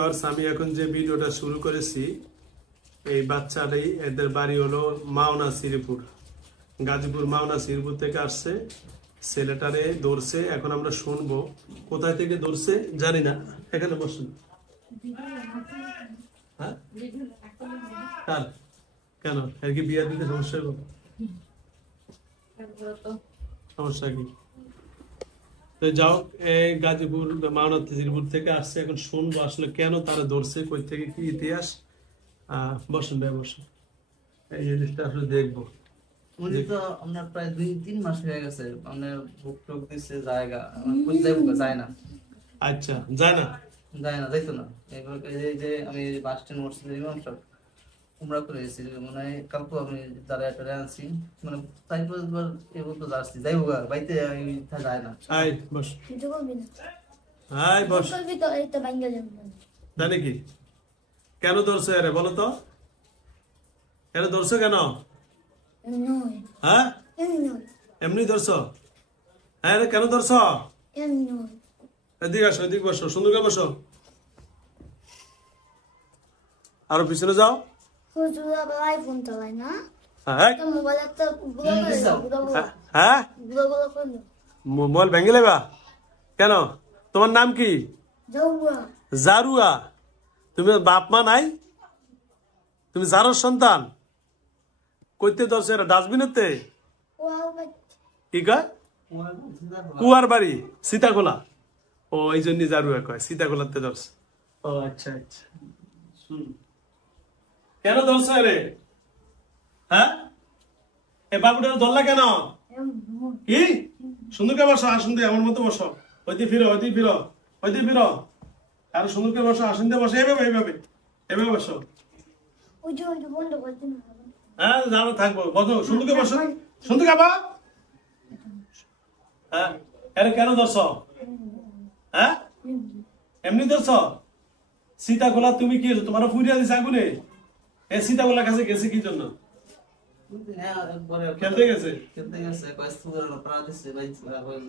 আমি এখন যে ভিডিওটা শুরু করেছি এই বাচ্চাটাই এদের বাড়ি হলো মাওনা শ্রীপুর, গাজীপুর মাওনা শ্রীপুর থেকে আসছে। ছেলেটারে ধরছে, এখন আমরা শুনবো কোথায় থেকে ধরছে জানি না। এখানে বসুন। হ্যাঁ কার কেন আর কি বিয়া দিতে সমস্যা হবে? সমস্যা কি? তো যাও, গাজীপুর মাওনা শ্রীপুর থেকে আসছে, এখন শুনবো আসলে কেন তারা ধরছে, কই থেকে কি ইতিহাস। বসুন ভাই বসুন, এই জিনিসটা আসলে দেখবো। উনি তো আপনার প্রায় 2-3 মাস হয়ে গেছে, মানে বুক টুক দিচ্ছে জায়গা যায় না। আচ্ছা, যায় না যাইতো না। এবার এই যে আমি বাস স্ট্যান্ড মসজিদের ইমাম সাহেব উমরা করে এসেছি, মানে কালকে আমি যারা একটা আনছি, মানে তাই বলবার এ বলতো যাচ্ছি যাইবো বাইতে যায় না। আয় বস, আয় বস। জানি কি কেন ধরছো আরে বলো তো, কেন ধরছো কেন? হ্যাঁ এমনি ধরছো? হ্যাঁ কেন ধরছো? এদিকে আসো, এদিকে বসো, সুন্দর করে বসো। আরো পিছনে যাও। হ্যাঁ মোবাইল ভেঙে লেবা কেন? তোমার নাম কি? জারুয়া। তুমি বাপ মা নাই? তুমি জারোর সন্তান? কইতে ধরছো এরা ডাস্টবিনেতে? কি কয়? কুয়ার বাড়ি সীতাখোলা। ও এই জন্য জারুয়া কয়, সীতাখোলাতে ধরছে। ও আচ্ছা আচ্ছা। কেন ধরছো রে? হ্যাঁ এ বাবুটার ধরলা কেন? কি সুন্দর করে বসো, আসুন দিয়ে আমার মতো বসো। ওইদিকে ফিরো, ওইদিকে ফিরো, ওইদিকে ফিরো। আর সুন্দর করে বসো, আসুন দিয়ে বসো, এভাবে এভাবে এভাবে বসো। হ্যাঁ জানো থাকবো, বসো সুন্দর করে বসো, সুন্দর করে বা। হ্যাঁ এর কেন ধরছো? হ্যাঁ এমনি ধরছো? সীতাখোলা তুমি কি তোমার ফুরিয়া দিছে আগুনে? এ সীতাখোলা কাছে গেছে কি জন্য? খেলতে গেছে।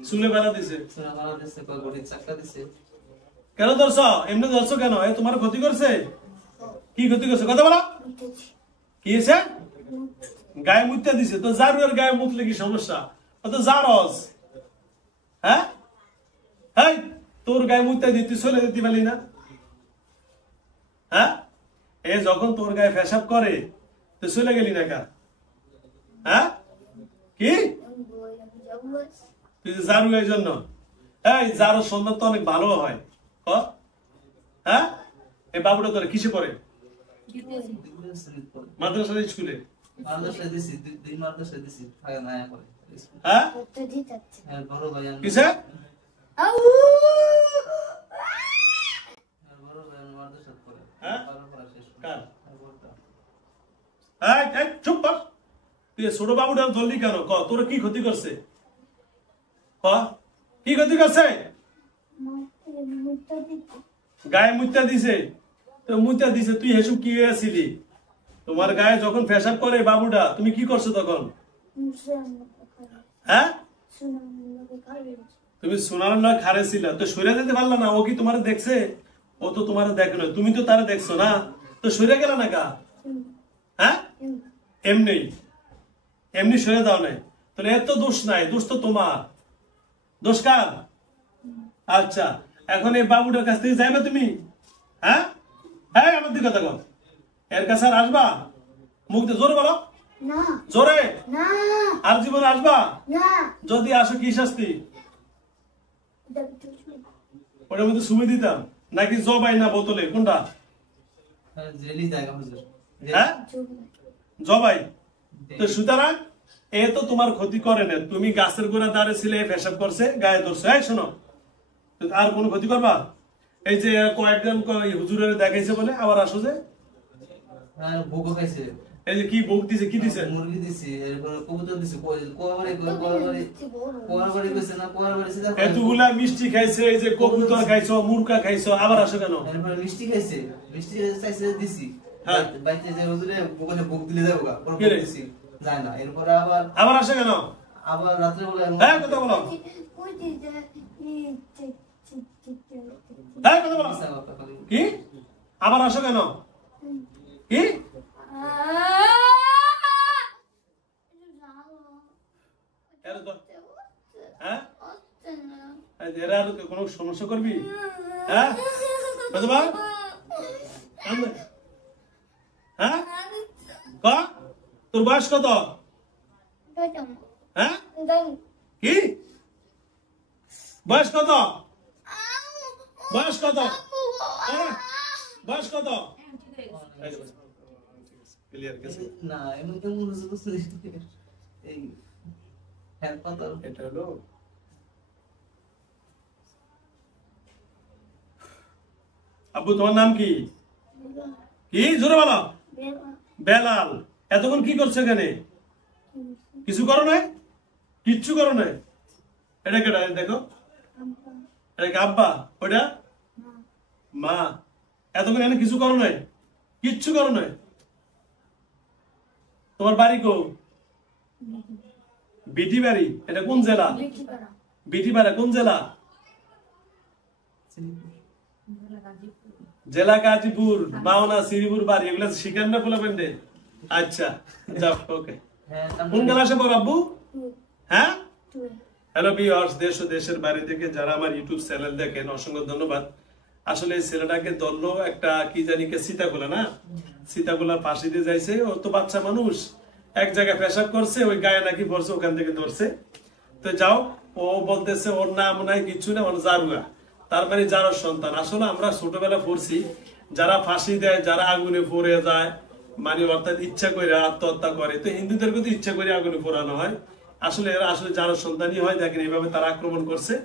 চুলে বেড়া দিছে। কেন ধরছো? এমনি ধরছো কেন? এ তোমার ক্ষতি করছে? কি ক্ষতি করছে কথা বলো। কি হয়েছে? গায়ে মুততে দিছে। তো জারুয়ার গায়ে মুতলে কি সমস্যা? ও তো জারজ। হ্যাঁ হ্যাঁ তোর গায়ে মুততে দিতে চলে যেতে পারলি না? হ্যাঁ এ যখন তোর গায়ে পেশাব করে তো চলে গেলি না কা? হ্যাঁ কি তুই জারু এই জন্য? এই জারুর সন্তান তো অনেক ভালো হয়। হ্যাঁ এই বাবুটা তোর কিসে পড়ে? মাদ্রাসা স্কুলে? হ্যাঁ কিসে? চুপ কর। তুই ছোট বাবুটা ধরলি কেন? তোর কি ক্ষতি করছে? কি ক্ষতি করছে? গায়ে মুত্তা দিছে। তো মুত্তা দিছে, তুই হেসু কি হয়েছিলি? তোমার গায়ে যখন পেশাব করে বাবুটা, তুমি কি করছো তখন? হ্যাঁ তুমি সোনার না খারে ছিল, তো সরে যেতে পারলা না? ও কি তোমার দেখছে? ও তো তোমার দেখো না, তুমি তো তারা দেখছো না, তো সরে গেল না কা? হ্যাঁ এমনি এমনি সরে দাও নাই, তাহলে এত দোষ নাই, দোষ তো তোমার। দোষ কার? আচ্ছা এখন এই বাবুটার কাছ থেকে যাইবে তুমি? হ্যাঁ হ্যাঁ আমার দিকে কথা কর। এর কাছে আর আসবা? মুখ দিয়ে জোরে বলো, জোরে। আর জীবনে আসবা? যদি আসো কি শাস্তি? ওটার মধ্যে সুমি দিতাম নাকি জবাই না বোতলে? কোনটা? হ্যাঁ জবাই। তো সুতরাং এ তো তোমার ক্ষতি করে না, তুমি গাছের গোড়া দাঁড়ে ছিলে, পেশাব করছে, গায়ে ধরছে। এই শোনো, আর কোন ক্ষতি করবা? এই যে কয়েকজন হুজুরের দেখাইছে বলে আবার আসো যে এই যে কি ভোগ দিছে, কি দিছে? মুরগি দিছে, কবুতর দিছে, এতগুলা মিষ্টি খাইছে, এই যে কবুতর খাইছো, মুরগা খাইছো, আবার আসো কেন? মিষ্টি খাইছে, মিষ্টি চাইছে দিছি। বাইতে যে হুজুরে ভোগ দিলে যাবো যায় না, এরপরে আবার আসে কেন? আবার রাত্রে বলে হ্যাঁ কথা বলো, হ্যাঁ কথা বলো। কি আবার আসো কেন? কি এরা তো হ্যাঁ এরা আর কোনো সমস্যা করবি? হ্যাঁ বুঝবা? হ্যাঁ ক তোর বয়স কত? হ্যাঁ কি বয়স কত? বয়স কত? বয়স কত? ক্লিয়ার গেছে? না এমন কেমন বুঝতে এই হ্যাঁ কত এটা হলো আব্বু তোমার নাম কি? কি জোরে বলো। বেলাল। এতক্ষণ কি করছো এখানে? কিছু করো নাই? কিচ্ছু করো নাই? এটা কেটা দেখো? এটা কি আব্বা? ওইটা মা। এতক্ষণ এখানে কিছু করো নাই? কিচ্ছু করো নাই? তোমার বাড়ি কো? বিটি বাড়ি। এটা কোন জেলা? বিটিপাড়া কোন জেলা? জেলা গাজীপুর। মাওনা শ্রীপুর বাড়ি। এগুলো শিখেন না বলবেন? আচ্ছা যাও ওকে। কোন ক্লাসে পড়ো আব্বু? হ্যাঁ হ্যালো ভিউয়ার্স, দেশ ও দেশের বাইরে থেকে যারা আমার ইউটিউব চ্যানেল দেখেন অসংখ্য ধন্যবাদ। আসলে এই ছেলেটাকে ধরলো একটা কি জানি কে সীতাকুলা না, সীতাকুলার ফাঁসি দিয়ে যাইছে। ও তো বাচ্চা মানুষ, এক জায়গায় পেশাব করছে, ওই গায়ে নাকি পড়ছে, ওখান থেকে ধরছে। তো যাও, ও বলতেছে ওর নাম নাই কিছু না, ওর জারুয়া, তার মানে জারোর সন্তান। আসলে আমরা ছোটবেলা পড়ছি যারা ফাঁসি দেয়, যারা আগুনে পড়ে যায়, মানে অর্থাৎ ইচ্ছা করে আত্মহত্যা করে, তো হিন্দুদের কিন্তু ইচ্ছা করে আগুনে পোড়ানো হয়। আসলে এরা আসলে যার সন্তানই হয়। দেখেন এইভাবে তারা আক্রমণ করছে।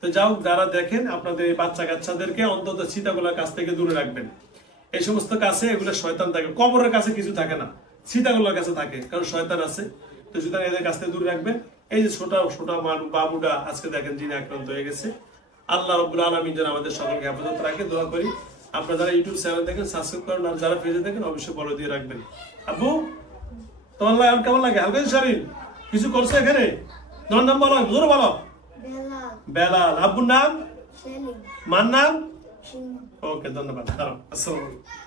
তো যাও, যারা দেখেন আপনাদের এই বাচ্চা কাচ্চাদেরকে অন্তত সীতাকুলার কাছ থেকে দূরে রাখবেন। এই সমস্ত কাছে এগুলো শয়তান থাকে। কবরের কাছে কিছু থাকে না, সীতাকুলার কাছে থাকে, কারণ শয়তান আছে। তো সুতরাং এদের কাছ থেকে দূরে রাখবেন। এই যে ছোট ছোট বাবুটা আজকে দেখেন যিনি আক্রান্ত হয়ে গেছে, আল্লাহ রাব্বুল আলামিন যেন আমাদের সকলকে হেফাজত রাখে, দোয়া করি। আপনারা যারা ইউটিউব চ্যানেল দেখেন সাবস্ক্রাইব করেন, আর যারা পেজে দেখেন অবশ্যই ফলো দিয়ে রাখবেন। আব্বু তোমার লাগে কেমন লাগে? হালকা শরীর কিছু করছে এখানে? তোমার নাম বলো, জোরে বলো। বেলাল। আব্বুর নাম? মার নাম? ওকে ধন্যবাদ। আসসালামু আলাইকুম।